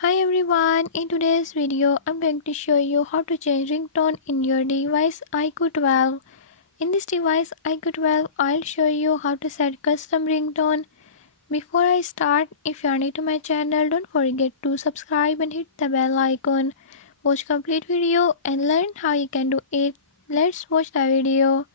Hi everyone, in today's video I'm going to show you how to change ringtone in your device iQOO 12. In this device iQOO 12 I'll show you how to set custom ringtone. Before I start, if you are new to my channel, don't forget to subscribe and hit the bell icon. Watch complete video and learn how you can do it. Let's watch the video.